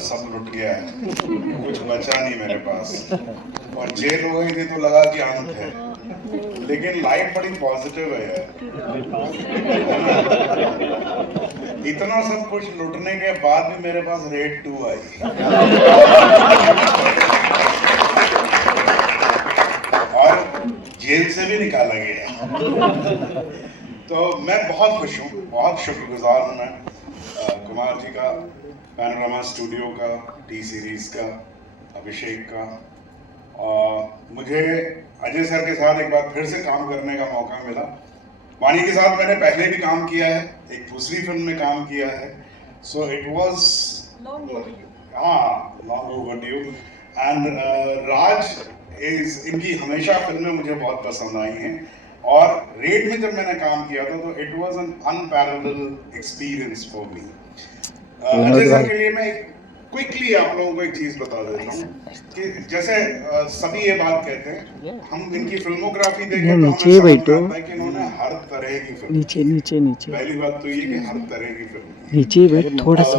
सब लुट गया है, कुछ बचा नहीं मेरे पास, और जेल हो गई थी तो लगा कि अंत है, लेकिन लाइफ बड़ी पॉजिटिव है यार। इतना सब कुछ लुटने के बाद भी मेरे पास रेड 2 आई और जेल से भी निकाला गया। तो मैं बहुत खुश हूँ, बहुत शुक्रगुजार हूँ मैं कुमार जी का, पैनोरामा स्टूडियो का, टी सीरीज का, अभिषेक का, और मुझे अजय सर के साथ एक बार फिर से काम करने का मौका मिला। वाणी के साथ मैंने पहले भी काम किया है, एक दूसरी फिल्म में काम किया है, so it was long overdue. And Raj इनकी हमेशा फिल्में मुझे बहुत पसंद आई हैं, और रेड में जब मैंने काम किया था तो it was an unparalleled experience for me. Ajay sir के लिए मैं क्विकली आप लोगों को एक चीज बता देता हूँ कि जैसे सभी ये बात कहते हैं, हम इनकी फिल्मोग्राफी देखें तो हमें समझ में आता है कि इन्होंने हर तरह की फिल्म, नीचे पहली बात तो ये कि हर तरह की फिल्म, नीचे बैठ थोड़ा सा,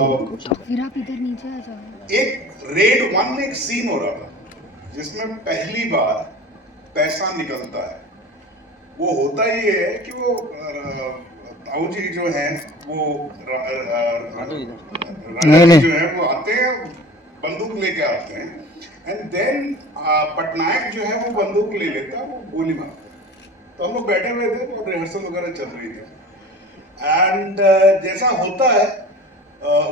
फिर आप इधर नीचे आ जाओ। एक रेड 1 में एक सीन हो रहा था जिसमें पहली बार पैसा निकलता है। वो होता ही है कि वो ताऊ जी जो है वो राजा जो है वो आते हैं, बंदूक लेके आते हैं, एंड देन पटनायक जो है वो बंदूक ले लेता है, वो गोली मारता है। तो हम लोग बैठे हुए थे, तो रिहर्सल वगैरह चल रही थी, एंड जैसा होता है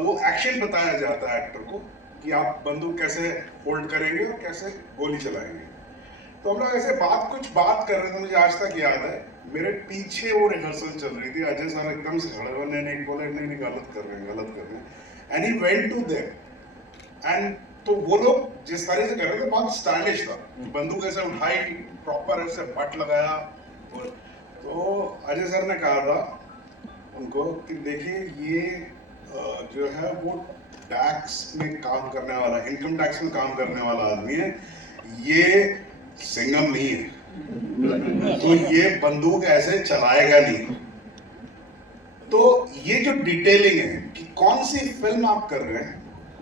वो एक्शन बताया जाता है एक्टर को कि आप बंदूक कैसे होल्ड करेंगे और कैसे गोली चलाएंगे। तो हम लोग ऐसे कुछ बात कर रहे थे, मुझे आज तक याद है, मेरे पीछे वो रिहर्सल चल रही थी, अजय सर एकदम से खड़े हुए, नहीं बोले, नहीं गलत कर रहे हैं, and he went to them, and तो वो लोग जिस तरह से कर रहे थे बहुत स्टाइलिश था, बंदूक ऐसे उठाई, प्रॉपर ऐसे बट लगाया, तो अजय सर ने कहा था उनको कि देखिए ये जो है वो टैक्स में काम करने वाला, इनकम टैक्स में काम करने वाला आदमी है, ये सिंघम नहीं है, तो ये बंदूक ऐसे चलाएगा नहीं। तो ये जो डिटेलिंग है कि कौन सी फिल्म आप कर रहे हैं,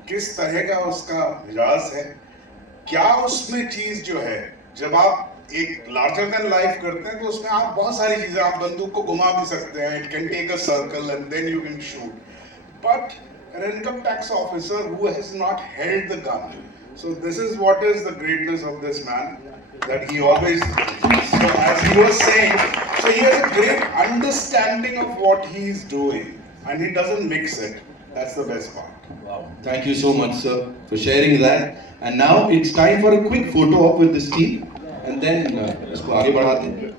किस तरह का उसका मिजाज है, क्या उसमें चीज जो है, जब आप एक लार्जर देन लाइफ करते हैं तो उसमें आप बहुत सारी चीजें, आप बंदूक को घुमा भी सकते हैं, it can take a circle and then you can shoot, but an income tax officer who has not held the gun. So this is what is the greatness of this man, that he always, so as he was saying, so he has a great understanding of what he is doing and he doesn't mix it. That's the best part. Wow. Thank you so much, sir, for sharing that. And now it's time for a quick photo op with this team, and then इसको आगे बढ़ाते हैं.